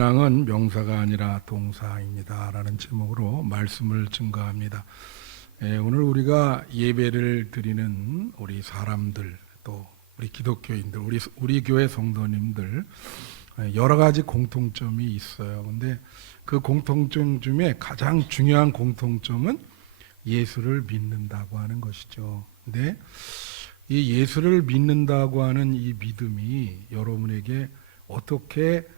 신앙은 명사가 아니라 동사입니다 라는 제목으로 말씀을 증거합니다. 오늘 우리가 예배를 드리는 우리 사람들, 또 우리 기독교인들, 우리 교회 성도님들 여러 가지 공통점이 있어요. 근데 그 공통점 중에 가장 중요한 공통점은 예수를 믿는다고 하는 것이죠. 근데 이 예수를 믿는다고 하는 이 믿음이 여러분에게 어떻게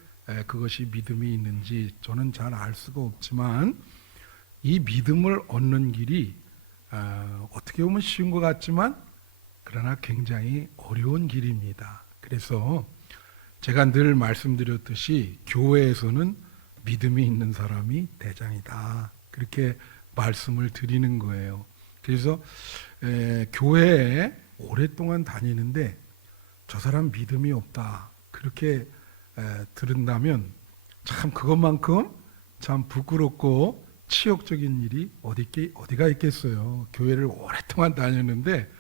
그것이 믿음이 있는지 저는 잘 알 수가 없지만, 이 믿음을 얻는 길이 어떻게 보면 쉬운 것 같지만 그러나 굉장히 어려운 길입니다. 그래서 제가 늘 말씀드렸듯이 교회에서는 믿음이 있는 사람이 대장이다, 그렇게 말씀을 드리는 거예요. 그래서 교회에 오랫동안 다니는데 저 사람 믿음이 없다, 그렇게 들은다면 참 그것만큼 참 부끄럽고 치욕적인 일이 어디가 있겠어요. 교회를 오랫동안 다녔는데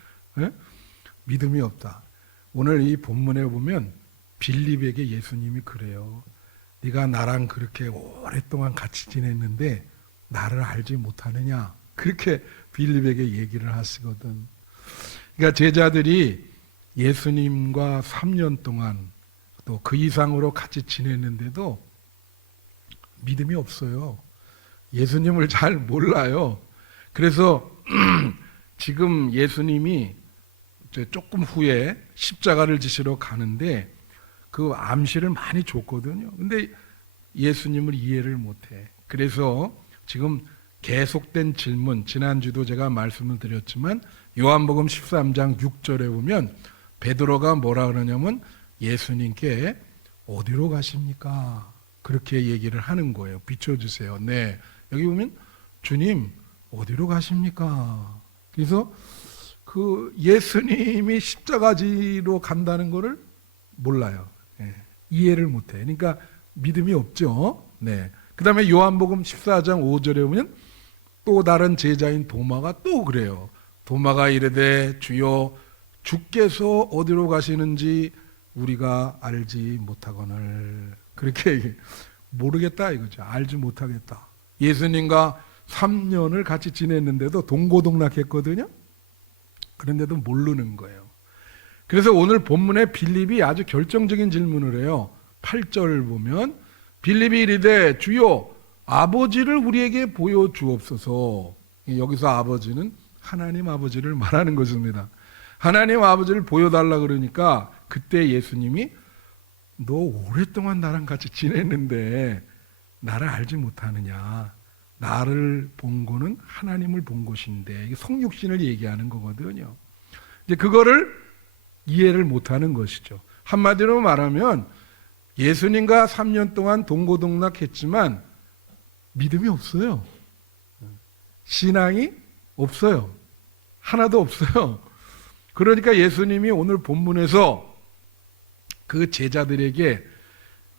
믿음이 없다. 오늘 이 본문에 보면 빌립에게 예수님이 그래요. 네가 나랑 그렇게 오랫동안 같이 지냈는데 나를 알지 못하느냐, 그렇게 빌립에게 얘기를 하시거든. 그러니까 제자들이 예수님과 3년 동안 또 그 이상으로 같이 지냈는데도 믿음이 없어요. 예수님을 잘 몰라요. 그래서 지금 예수님이 조금 후에 십자가를 지시러 가는데 그 암시를 많이 줬거든요. 근데 예수님을 이해를 못해. 그래서 지금 계속된 질문, 지난주도 제가 말씀을 드렸지만 요한복음 13장 6절에 보면 베드로가 뭐라 그러냐면 예수님께 어디로 가십니까? 그렇게 얘기를 하는 거예요. 비춰주세요. 네, 여기 보면 주님 어디로 가십니까? 그래서 그 예수님이 십자가지로 간다는 것을 몰라요. 네, 이해를 못해. 그러니까 믿음이 없죠. 네. 그 다음에 요한복음 14장 5절에 보면 또 다른 제자인 도마가 또 그래요. 도마가 이르되 주여 주께서 어디로 가시는지 우리가 알지 못하거늘, 그렇게 모르겠다 이거죠. 알지 못하겠다. 예수님과 3년을 같이 지냈는데도 동고동락했거든요. 그런데도 모르는 거예요. 그래서 오늘 본문에 빌립이 아주 결정적인 질문을 해요. 8절 보면 빌립이 이르되 주여 아버지를 우리에게 보여주옵소서. 여기서 아버지는 하나님 아버지를 말하는 것입니다. 하나님 아버지를 보여달라 그러니까 그때 예수님이 너 오랫동안 나랑 같이 지냈는데 나를 알지 못하느냐, 나를 본 거는 하나님을 본 것인데, 이게 성육신을 얘기하는 거거든요. 이제 그거를 이해를 못하는 것이죠. 한마디로 말하면 예수님과 3년 동안 동고동락했지만 믿음이 없어요. 신앙이 없어요. 하나도 없어요. 그러니까 예수님이 오늘 본문에서 그 제자들에게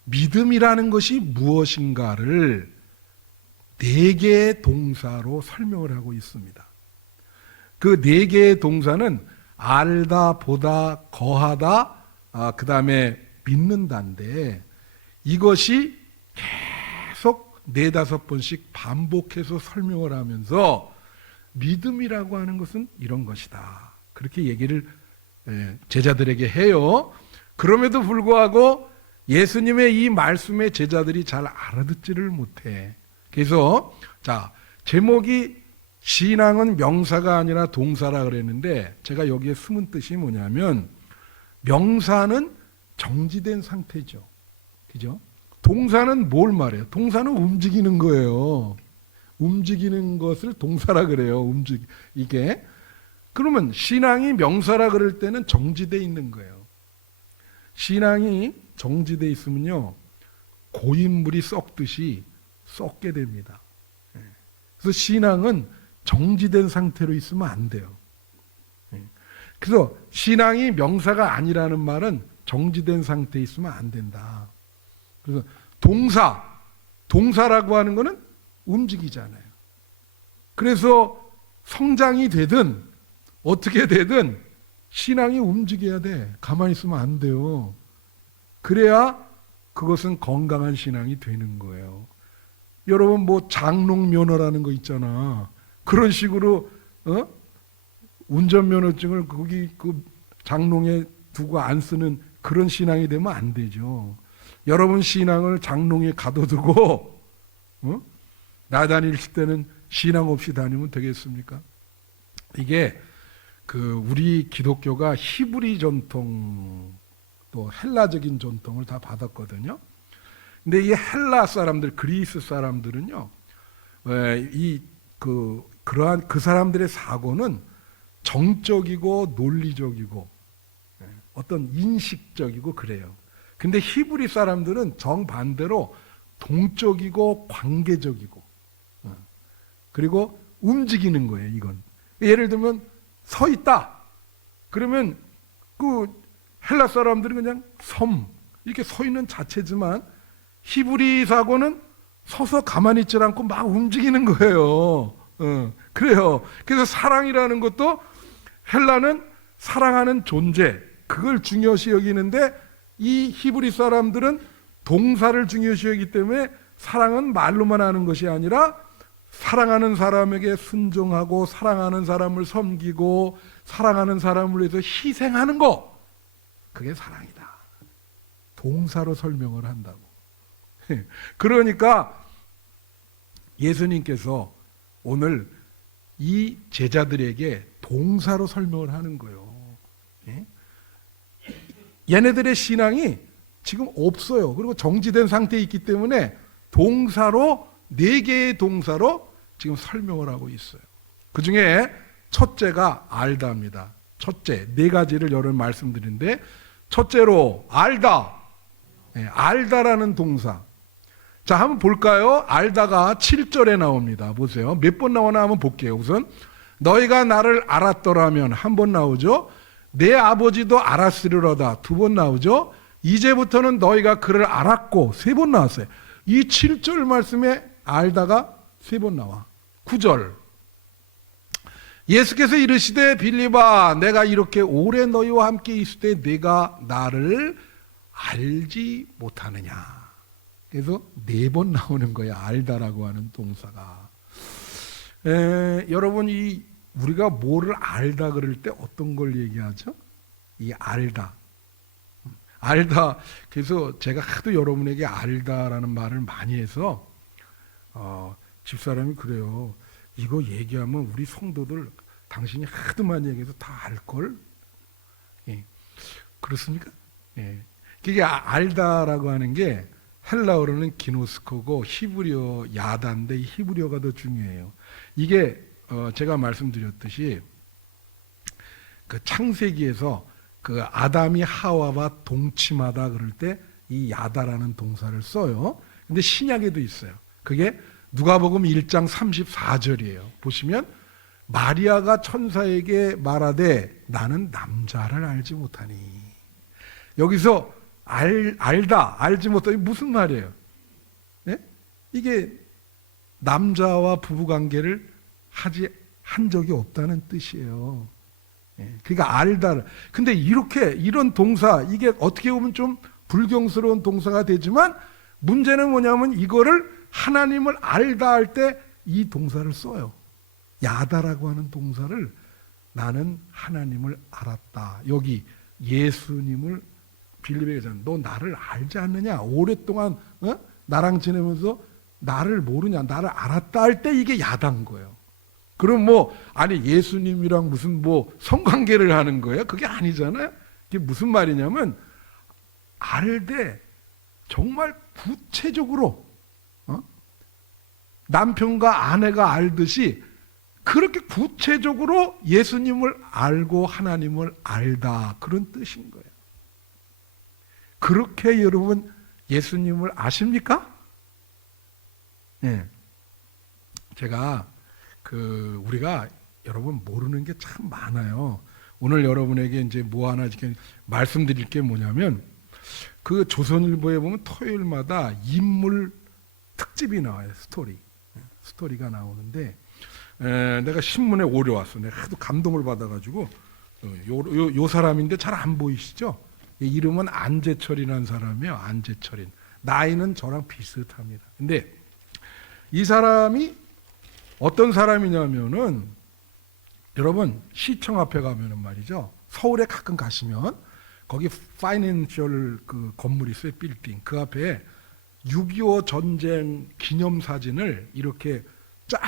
믿음이라는 것이 무엇인가를 4개의 동사로 설명을 하고 있습니다. 그 4개의 동사는 알다, 보다, 거하다, 그 다음에 믿는다인데, 이것이 계속 4-5번씩 반복해서 설명을 하면서 믿음이라고 하는 것은 이런 것이다, 그렇게 얘기를 제자들에게 해요. 그럼에도 불구하고 예수님의 이 말씀에 제자들이 잘 알아듣지를 못해. 그래서 자, 제목이 신앙은 명사가 아니라 동사라 그랬는데, 제가 여기에 숨은 뜻이 뭐냐면 명사는 정지된 상태죠. 그죠? 동사는 뭘 말해요? 동사는 움직이는 거예요. 움직이는 것을 동사라 그래요. 이게. 그러면 신앙이 명사라 그럴 때는 정지되어 있는 거예요. 신앙이 정지되어 있으면요, 고인물이 썩듯이 썩게 됩니다. 그래서 신앙은 정지된 상태로 있으면 안 돼요. 그래서 신앙이 명사가 아니라는 말은 정지된 상태에 있으면 안 된다. 그래서 동사라고 하는 거는 움직이잖아요. 그래서 성장이 되든 어떻게 되든 신앙이 움직여야 돼. 가만히 있으면 안 돼요. 그래야 그것은 건강한 신앙이 되는 거예요. 여러분 뭐 장롱 면허라는 거 있잖아. 그런 식으로 운전면허증을 거기 그 장롱에 두고 안 쓰는 그런 신앙이 되면 안 되죠. 여러분 신앙을 장롱에 가둬두고 나다닐 때는 신앙 없이 다니면 되겠습니까? 이게 그 우리 기독교가 히브리 전통 또 헬라적인 전통을 다 받았거든요. 근데 이 헬라 사람들, 그리스 사람들은요, 그러한 그 사람들의 사고는 정적이고 논리적이고 어떤 인식적이고 그래요. 근데 히브리 사람들은 정반대로 동적이고 관계적이고 그리고 움직이는 거예요. 이건 예를 들면 서 있다. 그러면 그 헬라 사람들은 그냥 섬 이렇게 서 있는 자체지만 히브리 사고는 서서 가만히 있지 않고 막 움직이는 거예요. 그래요. 그래서 사랑이라는 것도 헬라는 사랑하는 존재 그걸 중요시 여기는데 이 히브리 사람들은 동사를 중요시 여기기 때문에 사랑은 말로만 하는 것이 아니라 사랑하는 사람에게 순종하고 사랑하는 사람을 섬기고 사랑하는 사람을 위해서 희생하는 거 그게 사랑이다. 동사로 설명을 한다고. 그러니까 예수님께서 오늘 이 제자들에게 동사로 설명을 하는 거예요. 얘네들의 신앙이 지금 없어요. 그리고 정지된 상태에 있기 때문에 동사로 4개의 동사로 지금 설명을 하고 있어요. 그 중에 첫째가 알다입니다. 첫째 4가지를 여러 말씀드리는데 첫째로 알다. 알다라는 동사. 자, 한번 볼까요? 알다가 7절에 나옵니다. 보세요. 몇 번 나오나 한번 볼게요. 우선 너희가 나를 알았더라면 한 번 나오죠. 내 아버지도 알았으리로다 2번 나오죠. 이제부터는 너희가 그를 알았고 3번 나왔어요. 이 7절 말씀에 알다가 3번 나와. 9절 예수께서 이르시되 빌립아 내가 이렇게 오래 너희와 함께 있을 때 내가 나를 알지 못하느냐. 그래서 4번 나오는 거예요. 알다라고 하는 동사가. 여러분 우리가 뭐를 알다 그럴 때 어떤 걸 얘기하죠? 이 알다. 알다. 그래서 제가 하도 여러분에게 알다라는 말을 많이 해서 집사람이 그래요. 이거 얘기하면 우리 성도들 당신이 하도 많이 얘기해서 다 알걸? 예. 그렇습니까? 예. 그게 알다라고 하는 게 헬라어로는 기노스코고 히브리어 야다인데 히브리어가 더 중요해요. 이게 제가 말씀드렸듯이 그 창세기에서 그 아담이 하와와 동침하다 그럴 때 이 야다라는 동사를 써요. 근데 신약에도 있어요. 그게 누가복음 1장 34절이에요. 보시면 마리아가 천사에게 말하되 나는 남자를 알지 못하니. 여기서 알다, 알지 못하니 무슨 말이에요? 네? 이게 남자와 부부관계를 한 적이 없다는 뜻이에요. 그러니까 알다. 근데 이런 동사, 이게 어떻게 보면 좀 불경스러운 동사가 되지만 문제는 뭐냐면 이거를 하나님을 알다 할 때 이 동사를 써요. 야다라고 하는 동사를 나는 하나님을 알았다. 여기 예수님을 빌립에게 잖아. 너 나를 알지 않느냐? 오랫동안 나랑 지내면서 나를 모르냐? 나를 알았다 할 때 이게 야단 거예요. 그럼 아니 예수님이랑 무슨 성관계를 하는 거예요? 그게 아니잖아요. 이게 무슨 말이냐면 알되 정말 구체적으로 남편과 아내가 알듯이 그렇게 구체적으로 예수님을 알고 하나님을 알다 그런 뜻인 거예요. 그렇게 여러분 예수님을 아십니까? 네. 제가 우리가 여러분 모르는 게 참 많아요. 오늘 여러분에게 이제 하나 말씀드릴 게 뭐냐면 그 조선일보에 보면 토요일마다 인물 특집이 나와요. 스토리가 나오는데 내가 신문에 오려왔어. 내가 하도 감동을 받아가지고 요 사람인데 잘 안 보이시죠? 이름은 안재철이라는 사람이에요. 안재철인. 나이는 저랑 비슷합니다. 근데 이 사람이 어떤 사람이냐면은 여러분 시청 앞에 가면은 말이죠. 서울에 가끔 가시면 거기 파이낸셜 그 건물이 있어요. 빌딩. 그 앞에 6.25 전쟁 기념 사진을 이렇게 쫙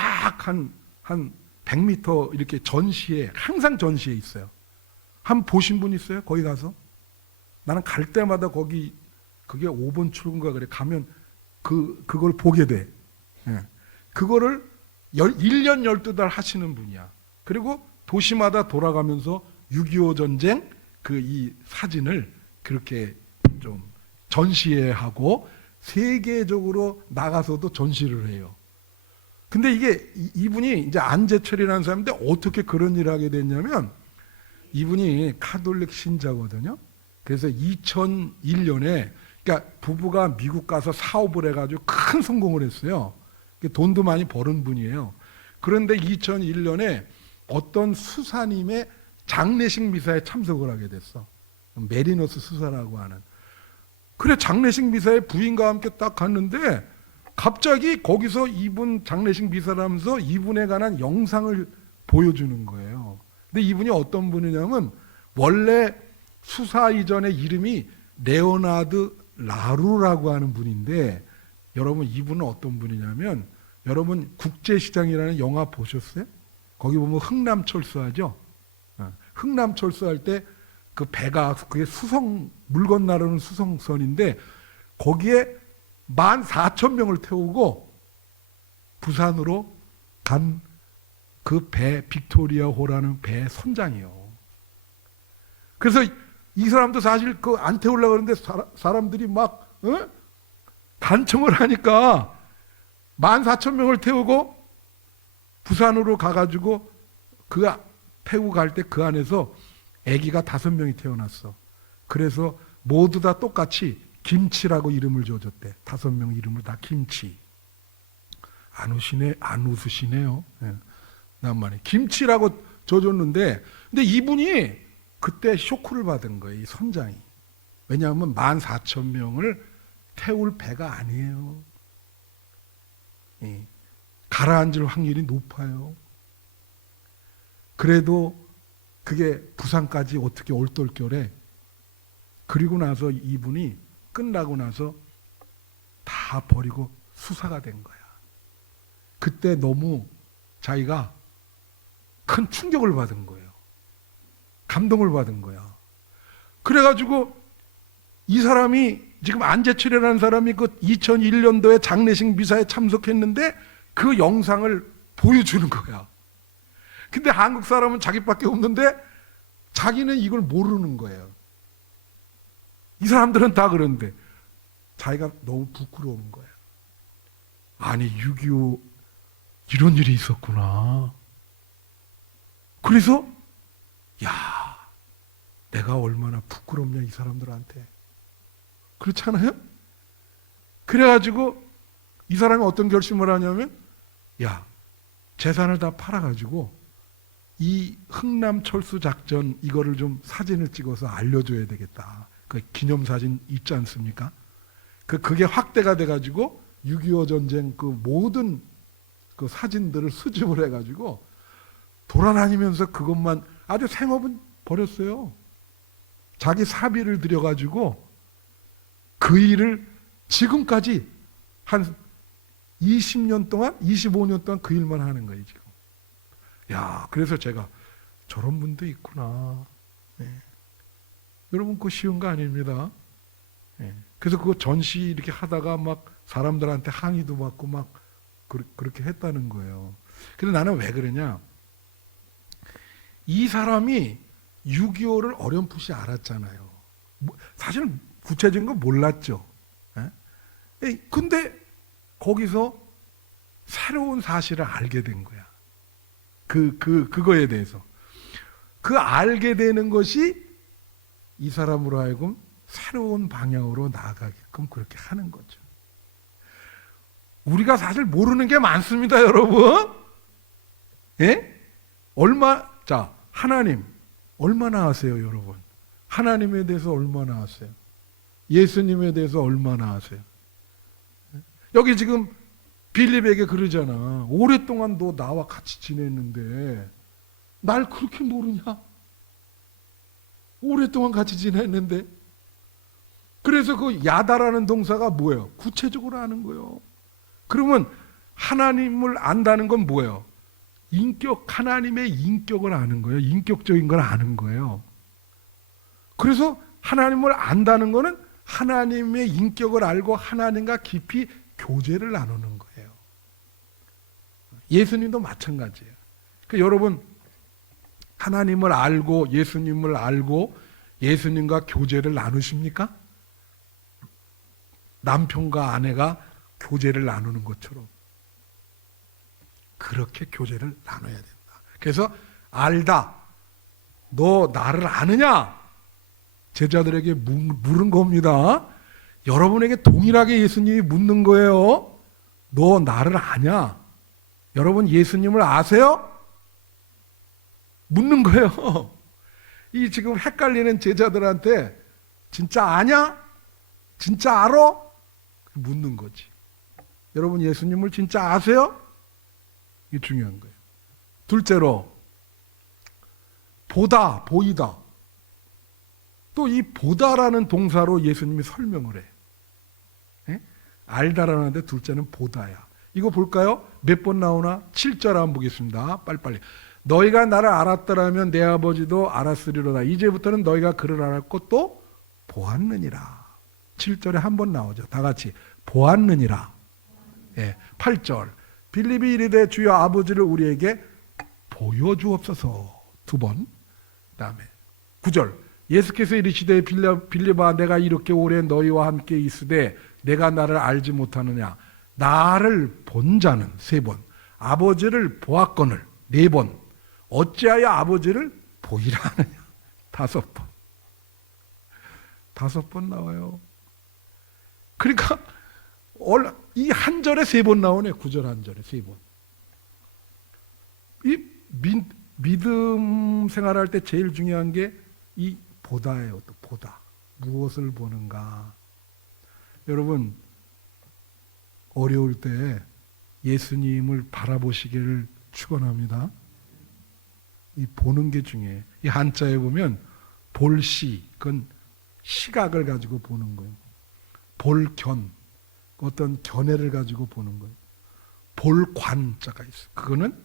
한 100m 이렇게 전시해, 항상 전시해 있어요. 한 번 보신 분 있어요? 거기 가서? 나는 갈 때마다 거기 그게 5번 출구인가 그래. 가면 그걸 보게 돼. 예. 그거를 1년 12달 하시는 분이야. 그리고 도시마다 돌아가면서 6.25 전쟁 그 이 사진을 그렇게 좀 전시회 하고 세계적으로 나가서도 전시를 해요. 근데 이게 이분이 이제 안재철이라는 사람인데 어떻게 그런 일을 하게 됐냐면 이분이 카톨릭 신자거든요. 그래서 2001년에 그러니까 부부가 미국 가서 사업을 해가지고 큰 성공을 했어요. 돈도 많이 버는 분이에요. 그런데 2001년에 어떤 수사님의 장례식 미사에 참석을 하게 됐어. 메리너스 수사라고 하는. 그래 장례식 미사에 부인과 함께 딱 갔는데 갑자기 거기서 이분 장례식 미사를 하면서 이분에 관한 영상을 보여주는 거예요. 근데 이분이 어떤 분이냐면 원래 수사 이전에 이름이 레오나드 라루라고 하는 분인데 여러분 이분은 어떤 분이냐면 여러분 국제시장이라는 영화 보셨어요? 거기 보면 흥남철수하죠? 흥남철수할 때 그 배가 그게 수송 물건 나르는 수송선인데 거기에 14,000명을 태우고 부산으로 간 그 배 빅토리아호라는 배 선장이에요. 그래서 이 사람도 사실 그 안 태우려고 그러는데 사람들이 막 간청을 하니까 14,000명을 태우고 부산으로 가가지고 그 태우고 갈 때 그 안에서 아기가 5명이 태어났어. 그래서 모두 다 똑같이 김치라고 이름을 지어줬대. 5명 이름을 다 김치. 안 웃으시네요. 난 김치라고 지어줬는데, 근데 이분이 그때 쇼크를 받은 거예요. 이 선장이. 왜냐하면 14,000명을 태울 배가 아니에요. 가라앉을 확률이 높아요. 그래도 그게 부산까지 어떻게 얼떨결에 그리고 나서 이분이 끝나고 나서 다 버리고 수사가 된 거야. 그때 너무 자기가 큰 충격을 받은 거예요. 감동을 받은 거야. 그래가지고 이 사람이 지금 안재철이라는 사람이 그 2001년도에 장례식 미사에 참석했는데 그 영상을 보여주는 거야. 근데 한국 사람은 자기밖에 없는데 자기는 이걸 모르는 거예요. 이 사람들은 다 그런데 자기가 너무 부끄러운 거예요. 아니 6.25 이런 일이 있었구나. 그래서 야 내가 얼마나 부끄럽냐 이 사람들한테. 그렇잖아요? 그래가지고 이 사람이 어떤 결심을 하냐면 야 재산을 다 팔아가지고 이 흥남철수 작전 이거를 좀 사진을 찍어서 알려줘야 되겠다. 그 기념사진 있지 않습니까? 그게 확대가 돼가지고 6.25 전쟁 그 모든 그 사진들을 수집을 해가지고 돌아다니면서 그것만 아주 생업은 벌였어요. 자기 사비를 들여가지고 그 일을 지금까지 한 20년 동안, 25년 동안 그 일만 하는 거예요, 지금. 야, 그래서 제가 저런 분도 있구나. 네. 여러분, 그거 쉬운 거 아닙니다. 네. 그래서 그거 전시 이렇게 하다가 막 사람들한테 항의도 받고 막 그렇게 했다는 거예요. 근데 나는 왜 그러냐? 이 사람이 6.25를 어렴풋이 알았잖아요. 사실은 구체적인 건 몰랐죠. 예? 근데 거기서 새로운 사실을 알게 된 거야. 그거에 대해서. 그 알게 되는 것이 이 사람으로 하여금 새로운 방향으로 나아가게끔 그렇게 하는 거죠. 우리가 사실 모르는 게 많습니다, 여러분. 예? 자, 하나님, 얼마나 아세요, 여러분? 하나님에 대해서 얼마나 아세요? 예수님에 대해서 얼마나 아세요? 여기 지금 빌립에게 그러잖아. 오랫동안 너 나와 같이 지냈는데 날 그렇게 모르냐? 오랫동안 같이 지냈는데. 그래서 그 야다라는 동사가 뭐예요? 구체적으로 아는 거예요. 그러면 하나님을 안다는 건 뭐예요? 하나님의 인격을 아는 거예요. 인격적인 걸 아는 거예요. 그래서 하나님을 안다는 거는 하나님의 인격을 알고 하나님과 깊이 교제를 나누는 거예요. 예수님도 마찬가지예요. 그러니까 여러분, 하나님을 알고 예수님을 알고 예수님과 교제를 나누십니까? 남편과 아내가 교제를 나누는 것처럼 그렇게 교제를 나눠야 된다. 그래서 알다. 너 나를 아느냐? 제자들에게 물은 겁니다. 여러분에게 동일하게 예수님이 묻는 거예요. 너 나를 아냐? 여러분 예수님을 아세요? 묻는 거예요. 이 지금 헷갈리는 제자들한테 진짜 아냐? 진짜 알아? 묻는 거지. 여러분 예수님을 진짜 아세요? 이게 중요한 거예요. 둘째로 보다, 보이다. 또 이 보다라는 동사로 예수님이 설명을 해. 예? 알다라는데 둘째는 보다야. 이거 볼까요? 몇 번 나오나? 7절 한번 보겠습니다. 빨리빨리. 너희가 나를 알았더라면 내 아버지도 알았으리로다. 이제부터는 너희가 그를 알았고 또 보았느니라. 7절에 한 번 나오죠. 다 같이 보았느니라. 예, 8절. 빌립이 이르되 주여 아버지를 우리에게 보여주옵소서. 두 번. 그다음에 9절. 예수께서 이르시되 빌립아 내가 이렇게 오래 너희와 함께 있으되 내가 나를 알지 못하느냐. 나를 본 자는 세 번. 아버지를 보았거늘 네 번. 어찌하여 아버지를 보이라 하느냐. 5번. 5번 나와요. 그러니까 이 한 절에 3번 나오네. 9절 한 절에 3번. 이 믿음 생활할 때 제일 중요한 게 이 보다예요. 또 보다. 무엇을 보는가. 여러분 어려울 때 예수님을 바라보시기를 축원합니다. 이 보는 게 중요해요. 이 한자에 보면 볼시, 그건 시각을 가지고 보는 거예요. 볼견, 어떤 견해를 가지고 보는 거예요. 볼관자가 있어요. 그거는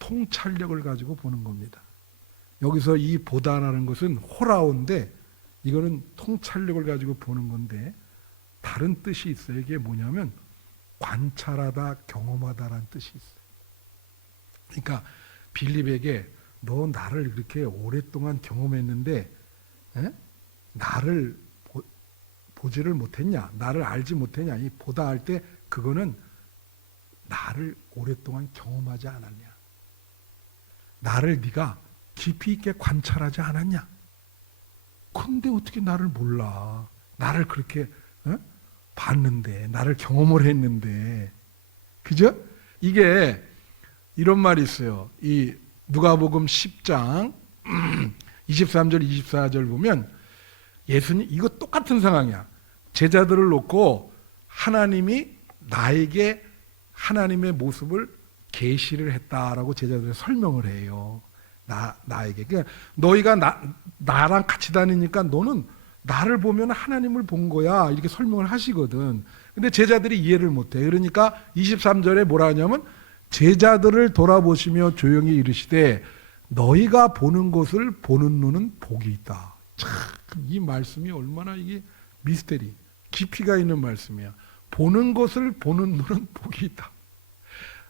통찰력을 가지고 보는 겁니다. 여기서 이 보다라는 것은 호라오인데 이거는 통찰력을 가지고 보는 건데 다른 뜻이 있어요. 이게 뭐냐면 관찰하다, 경험하다라는 뜻이 있어요. 그러니까 빌립에게 너 나를 이렇게 오랫동안 경험했는데 나를 보지를 못했냐? 나를 알지 못했냐? 이 보다 할 때 그거는 나를 오랫동안 경험하지 않았냐? 나를 네가 깊이 있게 관찰하지 않았냐? 그런데 어떻게 나를 몰라? 나를 그렇게 봤는데, 나를 경험을 했는데, 그죠? 이게 이런 말이 있어요. 이 누가복음 10장 23절 24절 보면 예수님 이거 똑같은 상황이야. 제자들을 놓고 하나님이 나에게 하나님의 모습을 계시를 했다라고 제자들이 설명을 해요. 나에게. 그러니까 너희가 나랑 같이 다니니까 너는 나를 보면 하나님을 본 거야. 이렇게 설명을 하시거든. 근데 제자들이 이해를 못해. 그러니까 23절에 뭐라 하냐면 제자들을 돌아보시며 조용히 이르시되 너희가 보는 것을 보는 눈은 복이 있다. 참, 이 말씀이 얼마나 이게 미스테리, 깊이가 있는 말씀이야. 보는 것을 보는 눈은 복이 있다.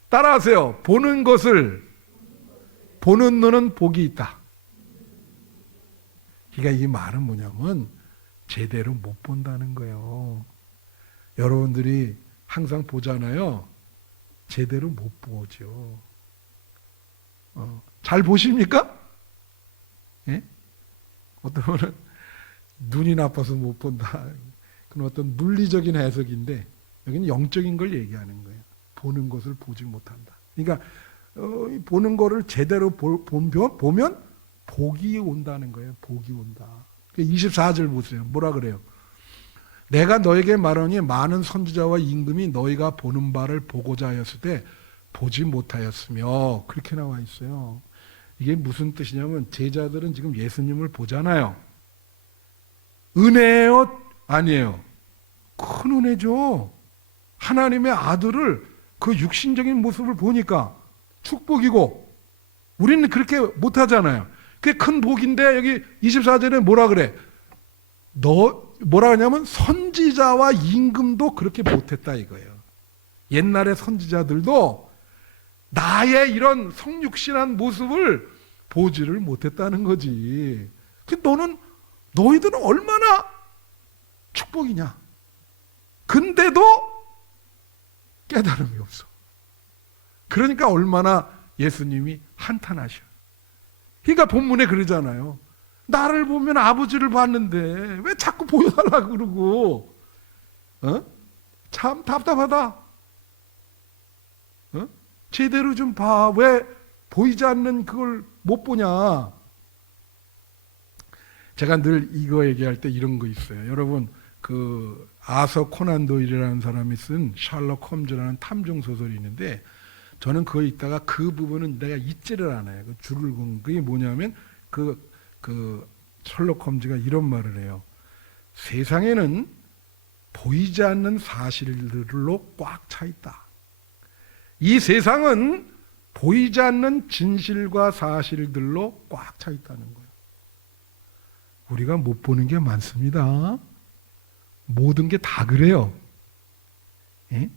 따라하세요. 보는 것을 보는 눈은 복이 있다. 그러니까 이 말은 뭐냐면 제대로 못 본다는 거예요. 여러분들이 항상 보잖아요. 제대로 못 보죠. 잘 보십니까? 예? 어떤 분은 눈이 나빠서 못 본다. 그건 어떤 물리적인 해석인데 여기는 영적인 걸 얘기하는 거예요. 보는 것을 보지 못한다. 그러니까 보는 거를 제대로 보면 복이 온다는 거예요. 복이 온다. 24절 보세요. 뭐라 그래요? 내가 너에게 말하니 많은 선지자와 임금이 너희가 보는 바를 보고자 하였을 때 보지 못하였으며, 그렇게 나와 있어요. 이게 무슨 뜻이냐면 제자들은 지금 예수님을 보잖아요. 은혜예요? 아니에요. 큰 은혜죠. 하나님의 아들을 그 육신적인 모습을 보니까 축복이고, 우리는 그렇게 못하잖아요. 그게 큰 복인데 여기 24절에 뭐라 그래? 뭐라 하냐면 선지자와 임금도 그렇게 못했다 이거예요. 옛날의 선지자들도 나의 이런 성육신한 모습을 보지를 못했다는 거지. 너희들은 얼마나 축복이냐. 근데도 깨달음이 없어. 그러니까 얼마나 예수님이 한탄하셔. 그러니까 본문에 그러잖아요. 나를 보면 아버지를 봤는데 왜 자꾸 보여달라고 그러고, 참 답답하다. 제대로 좀 봐. 왜 보이지 않는 그걸 못 보냐. 제가 늘 이거 얘기할 때 이런 거 있어요. 여러분, 그 아서 코난 도일이라는 사람이 쓴 셜록 홈즈라는 탐정 소설이 있는데, 저는 그거 읽다가 그 부분은 내가 잊지를 않아요. 그 줄을 긋는 그게 뭐냐면 그 셜록 홈즈가 이런 말을 해요. 세상에는 보이지 않는 사실들로 꽉 차 있다. 이 세상은 보이지 않는 진실과 사실들로 꽉 차 있다는 거예요. 우리가 못 보는 게 많습니다. 모든 게 다 그래요. 예?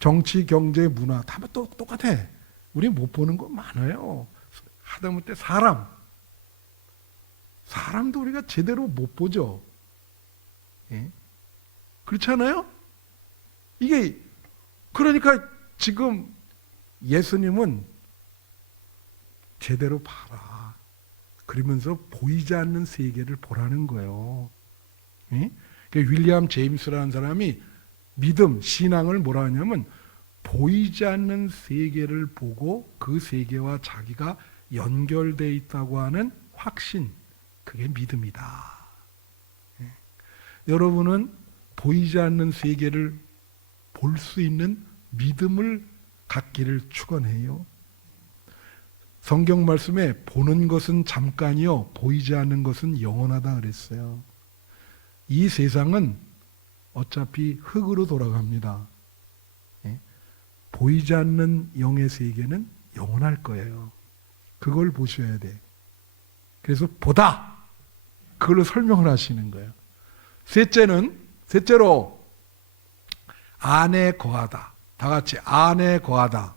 정치, 경제, 문화 다 똑같아. 우리 못 보는 거 많아요. 하다못해 사람도 우리가 제대로 못 보죠. 예? 그렇잖아요? 이게 그러니까 지금 예수님은 제대로 봐라. 그러면서 보이지 않는 세계를 보라는 거예요. 예? 윌리엄 제임스라는 사람이 믿음, 신앙을 뭐라 하냐면 보이지 않는 세계를 보고 그 세계와 자기가 연결되어 있다고 하는 확신, 그게 믿음이다. 예. 여러분은 보이지 않는 세계를 볼 수 있는 믿음을 갖기를 축원해요. 성경 말씀에 보는 것은 잠깐이요 보이지 않는 것은 영원하다 그랬어요. 이 세상은 어차피 흙으로 돌아갑니다. 예? 보이지 않는 영의 세계는 영원할 거예요. 그걸 보셔야 돼. 그래서 보다 그걸로 설명을 하시는 거예요. 셋째로 안에 거하다. 다 같이 안에 거하다.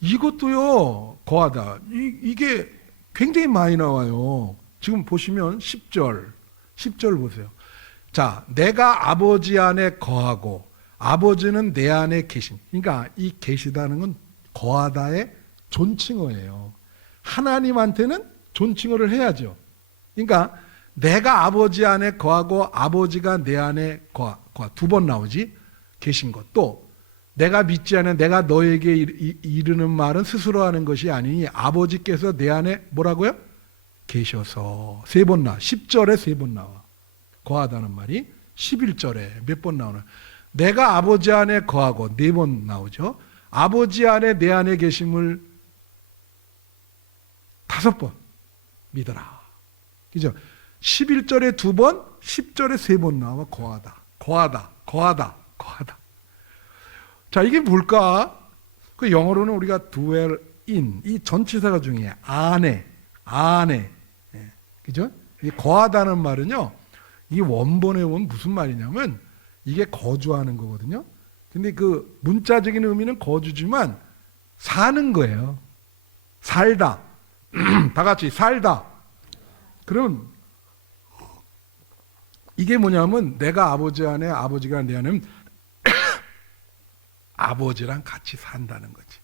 이것도요 거하다. 이게 굉장히 많이 나와요. 지금 보시면 10절 보세요. 자, 내가 아버지 안에 거하고 아버지는 내 안에 계신. 그러니까 이 계시다는 건 거하다의 존칭어예요. 하나님한테는 존칭어를 해야죠. 그러니까 내가 아버지 안에 거하고 아버지가 내 안에 거하. 두 번 나오지. 계신 것. 또 내가 믿지 않아 내가 너에게 이르는 말은 스스로 하는 것이 아니니 아버지께서 내 안에 뭐라고요? 계셔서. 3번 나와. 10절에 3번 나와. 거하다는 말이 11절에 몇 번 나오나? 내가 아버지 안에 거하고 4번 나오죠. 아버지 안에 내 안에 계심을 5번 믿어라. 그죠? 11절에 2번, 10절에 3번 나와. 거하다. 자, 이게 뭘까? 그 영어로는 우리가 dwell in, 이 전치사가 중요해. 안에. 예. 그죠? 이 거하다는 말은요, 이 원본에 보면 무슨 말이냐면, 이게 거주하는 거거든요. 근데 그 문자적인 의미는 거주지만, 사는 거예요. 살다. 다 같이 살다. 그럼, 이게 뭐냐면, 내가 아버지 안에, 아버지가 내 안에, 아버지랑 같이 산다는 거지.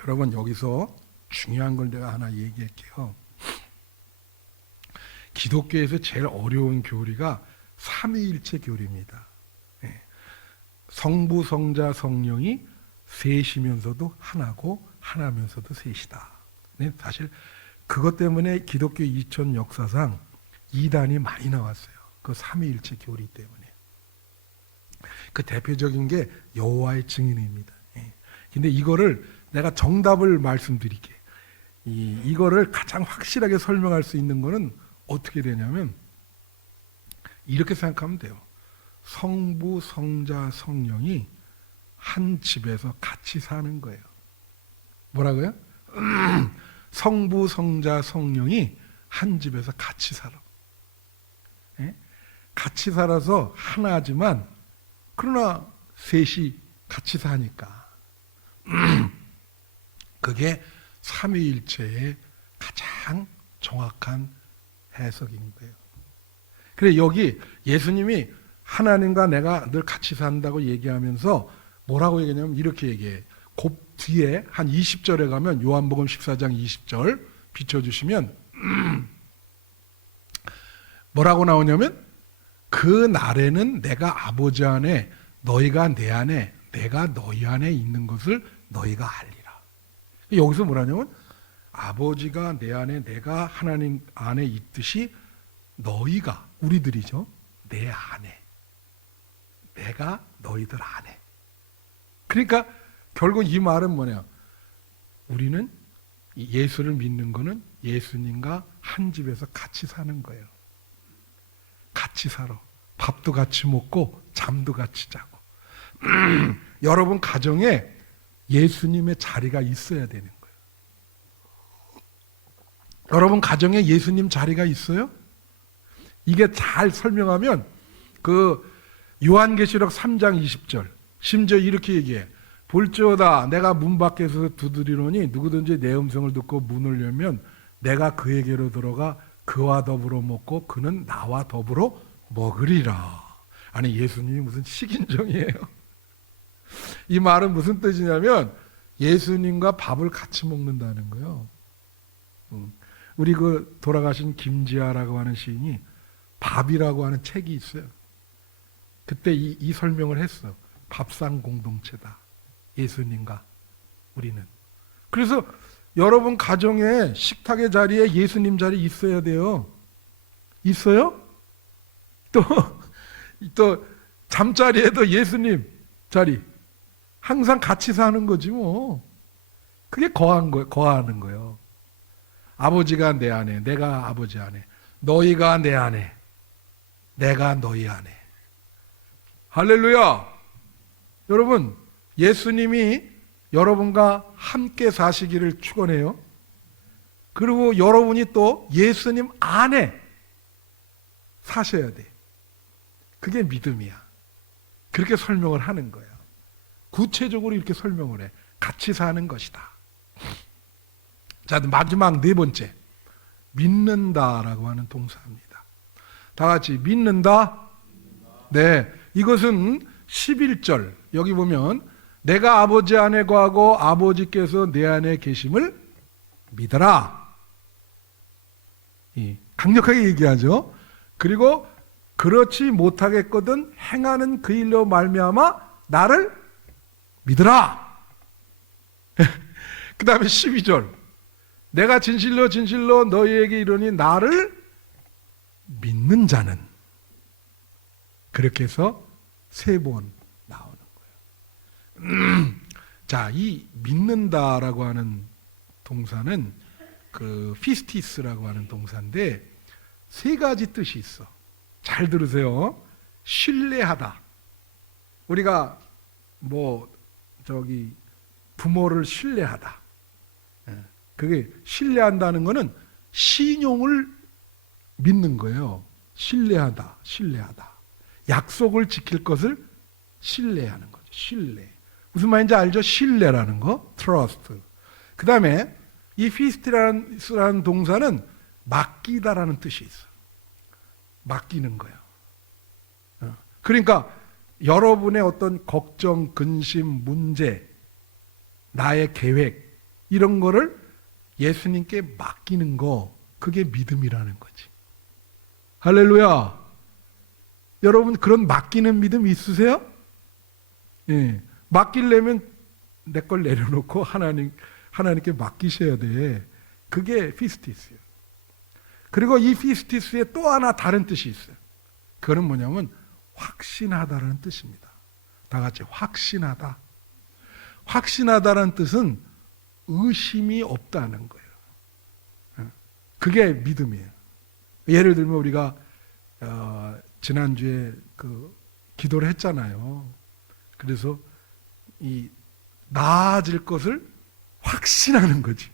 여러분, 여기서 중요한 걸 내가 하나 얘기할게요. 기독교에서 제일 어려운 교리가 삼위일체 교리입니다. 성부, 성자, 성령이 셋이면서도 하나고 하나면서도 셋이다. 사실 그것 때문에 기독교 2000 역사상 이단이 많이 나왔어요. 그 삼위일체 교리 때문에. 그 대표적인 게 여호와의 증인입니다. 예. 근데 이거를 내가 정답을 말씀드릴게. 이거를 가장 확실하게 설명할 수 있는 거는 어떻게 되냐면 이렇게 생각하면 돼요. 성부, 성자, 성령이 한 집에서 같이 사는 거예요. 뭐라고요? 성부, 성자, 성령이 한 집에서 같이 살아. 예? 같이 살아서 하나지만 그러나 셋이 같이 사니까 그게 삼위일체의 가장 정확한 해석인 거예요. 그래 여기 예수님이 하나님과 내가 늘 같이 산다고 얘기하면서 뭐라고 얘기하냐면 이렇게 얘기해. 그 뒤에 한 20절에 가면 요한복음 14장 20절 비춰주시면 뭐라고 나오냐면 그 날에는 내가 아버지 안에 너희가 내 안에 내가 너희 안에 있는 것을 너희가 알리라. 여기서 뭐라냐면 아버지가 내 안에 내가 하나님 안에 있듯이 너희가 우리들이죠. 내 안에 내가 너희들 안에. 그러니까 결국 이 말은 뭐냐? 우리는 예수를 믿는 거는 예수님과 한 집에서 같이 사는 거예요. 같이 살아. 밥도 같이 먹고 잠도 같이 자고. 여러분 가정에 예수님의 자리가 있어야 되는 거예요. 여러분 가정에 예수님 자리가 있어요? 이게 잘 설명하면 그 요한계시록 3장 20절 심지어 이렇게 얘기해. 볼지어다 내가 문 밖에서 두드리노니 누구든지 내 음성을 듣고 문을 열면 내가 그에게로 들어가 그와 더불어 먹고 그는 나와 더불어 먹으리라. 아니 예수님이 무슨 식인종이에요. 이 말은 무슨 뜻이냐면 예수님과 밥을 같이 먹는다는 거예요. 우리 그 돌아가신 김지아라고 하는 시인이 밥이라고 하는 책이 있어요. 그때 이 설명을 했어. 밥상 공동체다. 예수님과 우리는. 그래서 여러분 가정에 식탁의 자리에 예수님 자리 있어야 돼요. 있어요? 또 잠자리에도 예수님 자리. 항상 같이 사는 거지 뭐. 그게 거하는 거예요. 아버지가 내 안에, 내가 아버지 안에, 너희가 내 안에, 내가 너희 안에. 할렐루야! 여러분, 예수님이 여러분과 함께 사시기를 축원해요. 그리고 여러분이 또 예수님 안에 사셔야 돼. 그게 믿음이야. 그렇게 설명을 하는 거예요. 구체적으로 이렇게 설명을 해. 같이 사는 것이다. 자, 마지막 네 번째. 믿는다라고 하는 동사입니다. 다 같이 믿는다. 네. 이것은 11절. 여기 보면 내가 아버지 안에 거하고 아버지께서 내 안에 계심을 믿어라. 강력하게 얘기하죠. 그리고 그렇지 못하겠거든 행하는 그 일로 말미암아 나를 믿으라. 그 다음에 12절. 내가 진실로 진실로 너희에게 이르니 나를 믿는 자는. 그렇게 해서 3번 나오는 거예요. 자, 이 믿는다라고 하는 동사는 그 피스티스라고 하는 동사인데 3가지 뜻이 있어. 잘 들으세요. 신뢰하다. 우리가 부모를 신뢰하다. 그게 신뢰한다는 거는 신용을 믿는 거예요. 신뢰하다. 약속을 지킬 것을 신뢰하는 거죠. 신뢰. 무슨 말인지 알죠? 신뢰라는 거. trust. 그 다음에 이 피스티라는 동사는 맡기다라는 뜻이 있어. 맡기는 거예요. 그러니까 여러분의 어떤 걱정, 근심, 문제, 나의 계획 이런 거를 예수님께 맡기는 거, 그게 믿음이라는 거지. 할렐루야. 여러분 그런 맡기는 믿음 있으세요? 예. 맡기려면 내 걸 내려놓고 하나님께 맡기셔야 돼. 그게 피스티스예요. 그리고 이 피스티스에 또 하나 다른 뜻이 있어요. 그거는 뭐냐면 확신하다라는 뜻입니다. 다 같이 확신하다. 확신하다라는 뜻은 의심이 없다는 거예요. 그게 믿음이에요. 예를 들면 우리가 지난주에 그 기도를 했잖아요. 그래서 이 나아질 것을 확신하는 거지.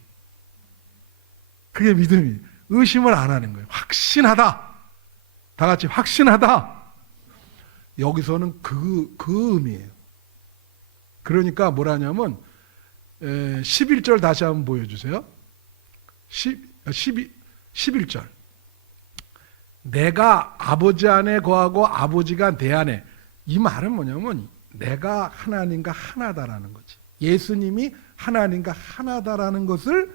그게 믿음이에요. 의심을 안 하는 거예요. 확신하다. 다 같이 확신하다. 여기서는 그 의미예요. 그러니까 뭐라냐면 11절 다시 한번 보여주세요. 11절. 내가 아버지 안에 거하고 아버지가 내 안에. 이 말은 뭐냐면 내가 하나님과 하나다라는 거지. 예수님이 하나님과 하나다라는 것을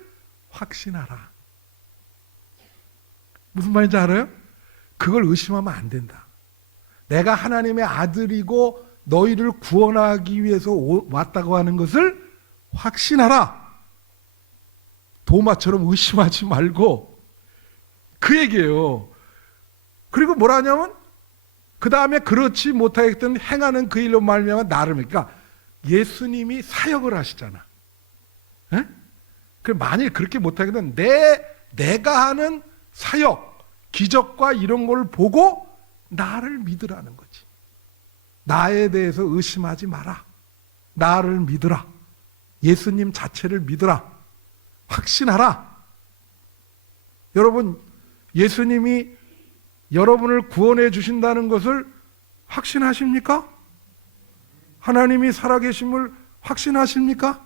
확신하라. 무슨 말인지 알아요? 그걸 의심하면 안 된다. 내가 하나님의 아들이고 너희를 구원하기 위해서 왔다고 하는 것을 확신하라. 도마처럼 의심하지 말고 그 얘기예요. 그리고 뭐라 하냐면 그 다음에 그렇지 못하겠던 행하는 그 일로 말미암아 나를 그러니까 예수님이 사역을 하시잖아. 에? 만일 그렇게 못하겠던 내가 하는 사역, 기적과 이런 걸 보고 나를 믿으라는 거지. 나에 대해서 의심하지 마라. 나를 믿으라. 예수님 자체를 믿으라. 확신하라. 여러분, 예수님이 여러분을 구원해 주신다는 것을 확신하십니까? 하나님이 살아계심을 확신하십니까?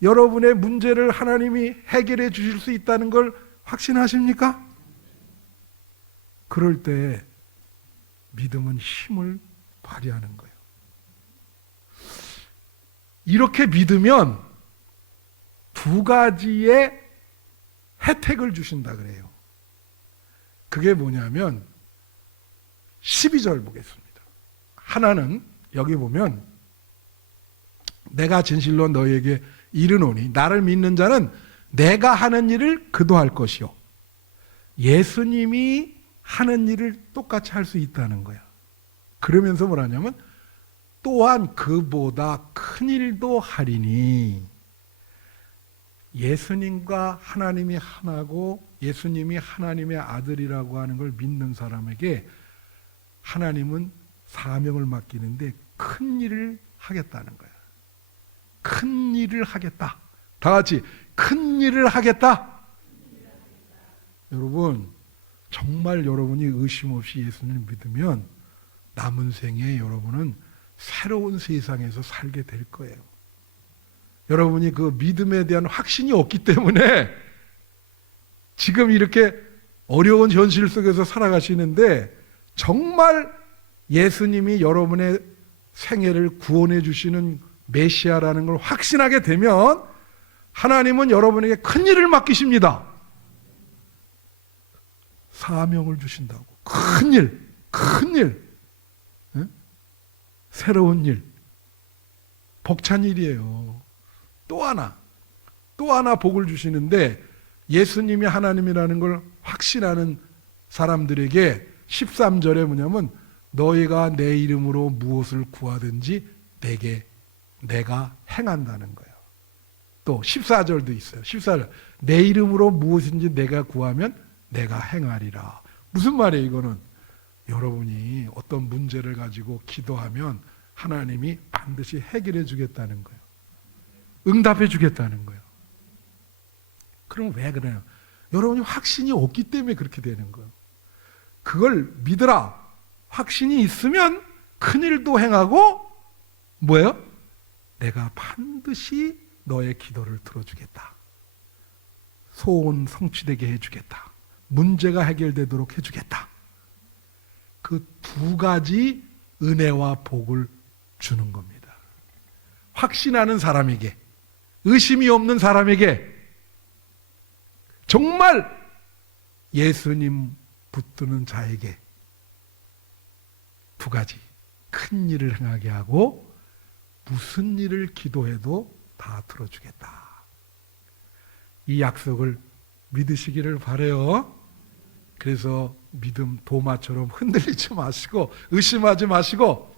여러분의 문제를 하나님이 해결해 주실 수 있다는 걸 확신하십니까? 그럴 때 믿음은 힘을 발휘하는 거예요. 이렇게 믿으면 두 가지의 혜택을 주신다 그래요. 그게 뭐냐면 12절 보겠습니다. 하나는 여기 보면 내가 진실로 너희에게 이르노니 나를 믿는 자는 내가 하는 일을 그도 할 것이요. 예수님이 하는 일을 똑같이 할 수 있다는 거야. 그러면서 뭐라냐면 또한 그보다 큰 일도 하리니. 예수님과 하나님이 하나고 예수님이 하나님의 아들이라고 하는 걸 믿는 사람에게 하나님은 사명을 맡기는데 큰 일을 하겠다는 거야. 큰 일을 하겠다. 다 같이 큰 일을 하겠다. 여러분, 정말 여러분이 의심 없이 예수님을 믿으면 남은 생에 여러분은 새로운 세상에서 살게 될 거예요. 여러분이 그 믿음에 대한 확신이 없기 때문에 지금 이렇게 어려운 현실 속에서 살아가시는데 정말 예수님이 여러분의 생애를 구원해 주시는 메시아라는 걸 확신하게 되면 하나님은 여러분에게 큰 일을 맡기십니다. 사명을 주신다고. 큰 일, 큰 일. 응? 새로운 일. 벅찬 일이에요. 또 하나 복을 주시는데 예수님이 하나님이라는 걸 확신하는 사람들에게 13절에 뭐냐면 너희가 내 이름으로 무엇을 구하든지 내가 행한다는 거예요. 또 14절도 있어요. 14절 내 이름으로 무엇인지 내가 구하면 내가 행하리라. 무슨 말이에요 이거는? 여러분이 어떤 문제를 가지고 기도하면 하나님이 반드시 해결해 주겠다는 거예요. 응답해 주겠다는 거예요. 그럼 왜 그래요? 여러분이 확신이 없기 때문에 그렇게 되는 거예요. 그걸 믿으라. 확신이 있으면 큰일도 행하고 뭐예요? 내가 반드시 너의 기도를 들어주겠다. 소원 성취되게 해주겠다. 문제가 해결되도록 해주겠다. 그 두 가지 은혜와 복을 주는 겁니다. 확신하는 사람에게, 의심이 없는 사람에게, 정말 예수님 붙드는 자에게 두 가지 큰 일을 행하게 하고 무슨 일을 기도해도 다 들어주겠다. 이 약속을 믿으시기를 바래요. 그래서 믿음 도마처럼 흔들리지 마시고 의심하지 마시고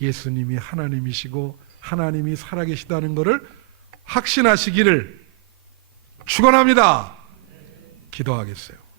예수님이 하나님이시고 하나님이 살아계시다는 것을 확신하시기를 축원합니다. 기도하겠어요.